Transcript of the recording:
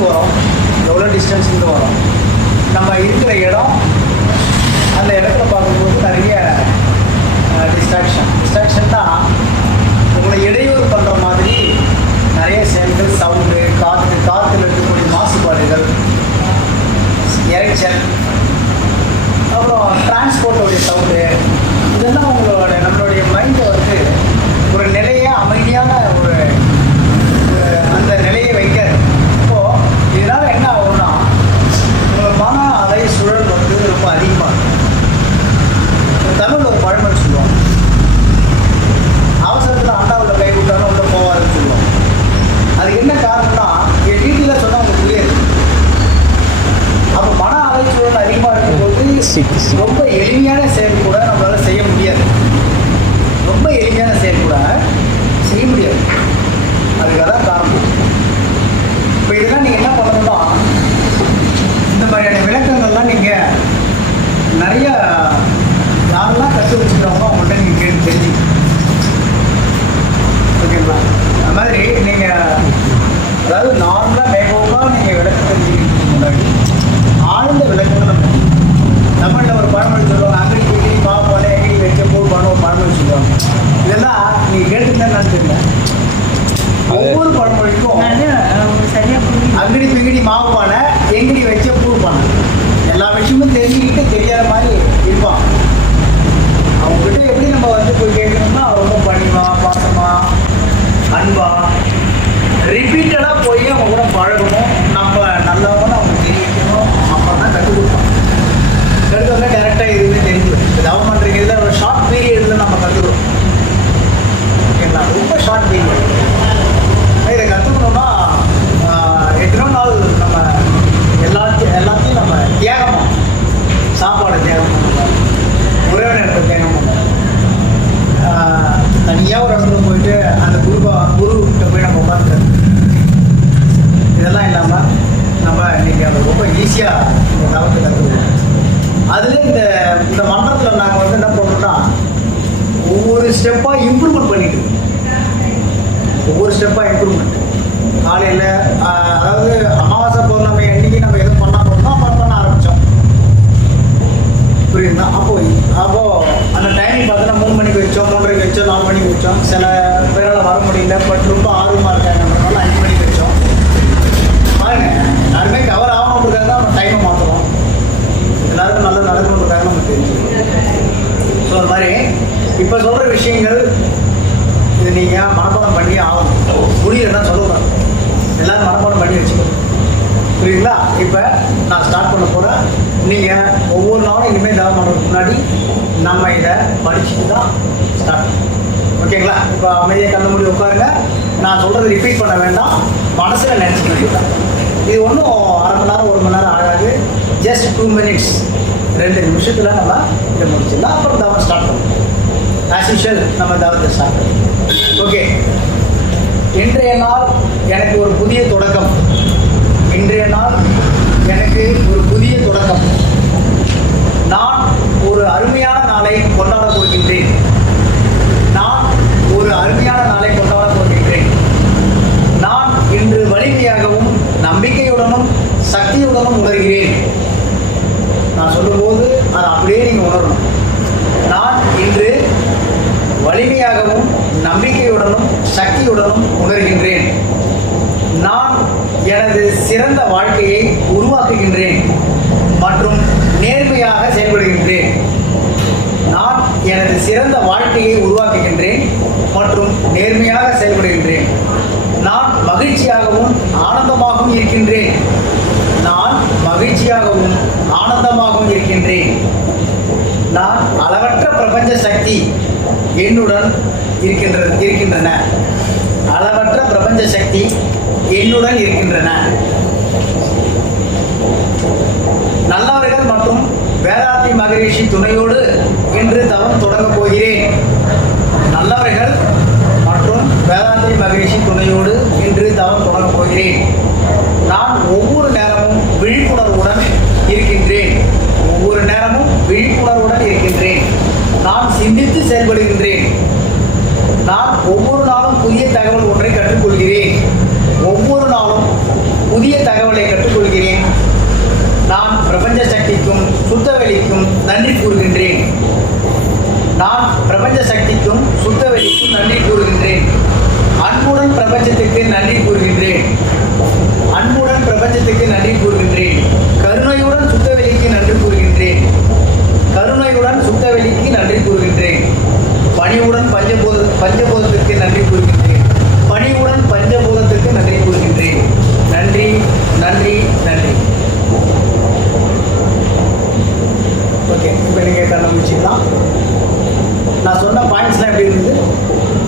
எங்கேருந்து வரோம், எவ்வளோ டிஸ்டன்ஸ்லேருந்து வரோம், நம்ம இருக்கிற இடம், அந்த இடத்துல பார்க்கும்போது நிறைய டிஸ்ட்ராக்ஷன் தான் உங்களை இடையூறு பண்ணுற மாதிரி நிறைய செயல்கள், சவுண்டு, காற்றுல இருக்கக்கூடிய மாசுபாடுகள், இறைச்சல், அப்புறம் டிரான்ஸ்போர்ட்டோடைய சவுண்டு, இதெல்லாம் நம்மளுடைய மைண்டை வந்து ஒரு நிலையாக அமைதியான ஒரு அந்த நிலையை வைக்காது. இப்போது இதனால் என்ன ஆகும்னா உங்களை மன அலை சுழல் வந்து ரொம்ப அதிகமாக இருக்கும். தமிழில் ஒரு பழமொழி சொல்லுவாங்க, அவசரத்தில் அண்டாவில் கை விட்டாலும் உள்ள போவாதுன்னு சொல்லுவாங்க. அதுக்கு என்ன காரணம்னா என் டீட்டெயிலாக சொன்னால் உங்களுக்கு புரியாது. அப்போ மன அலைச்சூழல் அதிகமாக இருக்கும்போது ரொம்ப எளிமையான செயல் கூட நம்மளால் செய்ய முடியாது. ரொம்ப எளிமையான செயல் கூட செய்ய முடியாது. அதுக்காக தான் காரணம். இப்போ இதெல்லாம் நீங்கள் என்ன பண்ணணும்னா, இந்த மாதிரியான விளக்கங்கள்லாம் நீங்கள் நிறையா யாரெல்லாம் கற்று வச்சுக்கிறவங்க அவங்கள்ட்ட நீங்கள் கேட்டு தெரிஞ்சுக்கணும். ஓகேங்களா? அது மாதிரி நீங்கள் அதாவது நார்மலாக மேகோவாக நீங்கள் விளக்கம் தெரிஞ்சுக்கிறதுக்கு முன்னாடி ஆழ்ந்த விளக்கங்கள் தமிழில் ஒரு பழமொழி சொல்லுவாங்க, அங்கடி வீட்டி பாப்பான எங்கடி வச்ச போடுவான்னு ஒரு பழமொழி சொல்லுவாங்க. இதெல்லாம் நீங்கள் கேட்டுருந்தேன்னு தெரியல. ஒவ்வொரு பழமொழிக்கும் அங்கடி பிங்கடி மாவுப்பான எங்கடி வச்ச பூப்பான எல்லா விஷயமும் தெரிஞ்சுக்கிட்டு தெரியாத மாதிரி இருப்பான். அவங்ககிட்ட எப்படி நம்ம வந்து போய் கேட்கணும்னா ரொம்ப பணிவா, பாசமா, அன்பா, ரிப்பீட்டடாக போய் அவங்க கூட பழகணும். நம்ம நல்லவங்கன்னு அவங்க தெரிவிக்கணும். அப்புறம் தான் கற்றுக் கொடுப்போம். கற்றுக்க டேரெக்டாக எதுவுமே தெரிஞ்சுடும். இது தவம் பண்ணுறீங்க ஒரு ஷார்ட் பீரியடில் நம்ம கற்றுக்கிறோம். ஓகேங்களா? ரொம்ப ஷார்ட் பீரியட். இதை கற்றுக்கணும்னா எத்தனோ நாள் நம்ம எல்லாத்தையும் நம்ம தியாகமாக, சாப்பாடை தியாகம் பண்ணணும், உறவினர்கிட்ட தியாகம் பண்ணணும், தனியாக ஒரு இடத்துல போயிட்டு அந்த குருக்கிட்ட போய் நம்ம உட்காந்துக்கிறது, இதெல்லாம் இல்லாமல் நம்ம இன்றைக்கி அதை ரொம்ப ஈஸியாக இந்த தவத்தை கற்றுக்கணும். அதில் இந்த மன்றத்தில் நாங்கள் வந்து என்ன பண்ணுறோம்னா ஒவ்வொரு ஸ்டெப்பாக இம்ப்ரூவ்மெண்ட் பண்ணிட்டு, ஒவ்வொரு ஸ்டெப்பாக இம்ப்ரூவ்மெண்ட். காலையில் அதாவது அமாவாசை பௌர்ணமி அன்றைக்கி நம்ம எதுவும் பண்ணால் போகிறோம், அப்புறம் பண்ண ஆரம்பித்தோம். புரியுதுங்களா? அப்போது அந்த டைமிங் பார்த்தோன்னா 3 மணிக்கு வச்சோம், 3:30 வச்சோம், 4 மணிக்கு வச்சோம். சில பேரால் வர முடியல, பட் ரொம்ப ஆர்வமாக இருக்காங்கன்றனால 5 மணிக்கு வச்சோம். பாருங்க, யாருமே கவர் ஆகணுன்றதுக்காக தான் நம்ம டைமை மாற்றுறோம். எல்லாருக்கும் நல்லா நடக்கணுன்றதுக்காக நம்ம தெரிஞ்சுக்கணும். ஸோ அது மாதிரி இப்போ சொல்கிற விஷயங்கள் இது நீங்கள் மனப்பாடம் பண்ணி ஆகணும். புரியலன்னா சொல்லக்கூடாது, எல்லோரும் மனப்பாடம் பண்ணி வச்சுக்கணும். புரியுங்களா? இப்போ நான் ஸ்டார்ட் பண்ண போகிறேன். நீங்கள் ஒவ்வொரு நாளும் இனிமேல் தவம் பண்ணுறதுக்கு முன்னாடி நம்ம இதை படிச்சுட்டு தான் ஸ்டார்ட் பண்ணணும். ஓகேங்களா? இப்போ அமைதியாக கண்ண மூடி உட்காருங்க. நான் சொல்கிறது ரிப்பீட் பண்ண வேண்டாம், மனசில் நினச்சிக்க வேண்டாம். இது ஒன்றும் அரை மணி நேரம் 1 மணி நேரம் ஆகாது. ஜஸ்ட் 2 மினிட்ஸ், 2 நிமிஷத்தில் நம்ம இதை முடிச்சிடலாம். அப்புறம் தவம் ஸ்டார்ட் பண்ணணும். ஆஸ் யூஷுவல் நம்ம தவத்தை ஸ்டார்ட் பண்ணணும். ஓகே, இன்றைய நாள் எனக்கு ஒரு புதிய தொடக்கம். இன்றைய நாள் எனக்கு ஒரு புதிய தொடக்கம். நான் ஒரு அருமையான நாளை கொண்டாடப் போகின்றேன். நான் ஒரு அருமையான நாளை கொண்டாடப் போகின்றேன். நான் இன்று வலிமையாகவும் நம்பிக்கையுடனும் சக்தியுடனும் உணர்கிறேன். நான் சொல்லும்போது அதை அப்படியே நீங்கள் உணரணும். நான் இன்று வலிமையாகவும் நம்பிக்கையுடனும் சக்தியுடனும் உணர்கின்றேன். நான் எனது சிறந்த வாழ்க்கையை உருவாக்குகின்றேன் மற்றும் நேர்மையாக செயல்படுகின்றேன். நான் எனது சிறந்த வாழ்க்கையை உருவாக்குகின்றேன் மற்றும் நேர்மையாக செயல்படுகின்றேன். நான் மகிழ்ச்சியாகவும் ஆனந்தமாகவும் இருக்கின்றேன். நான் மகிழ்ச்சியாகவும் ஆனந்தமாகவும் இருக்கின்றேன். நான் அளவற்ற பிரபஞ்ச சக்தி என்னுடன் இருக்கின்றன. அளவற்ற பிரபஞ்ச சக்தி என்னுடன் இருக்கின்றன. நல்லவர்கள் மற்றும் வேதாந்தி மகரிஷி துணையோடு இன்று தவம் தொடங்கப் போகிறேன். நல்லவர்கள் மற்றும் வேதாந்தி மகரிஷி துணையோடு இன்று தவம் தொடங்கப் போகிறேன். நான் ஒவ்வொரு நேரமும் விழிப்புணர்வுடன் இருக்கின்றேன். ஒவ்வொரு நேரமும் விழிப்புணர்வுடன் இருக்கின்றேன். நான் சிந்தித்து செயல்படுகின்றேன். நான் ஒவ்வொரு நாளும் புதிய தகவல் ஒன்றை கற்றுக்கொள்கிறேன். ஒவ்வொரு நாளும் புதிய தகவலை கற்றுக்கொள்கிறேன். நான் பிரபஞ்ச சக்திக்கும் சுத்த வெளிக்கும் நன்றி கூறுகின்றேன். நான் பிரபஞ்ச சக்திக்கும் சுத்த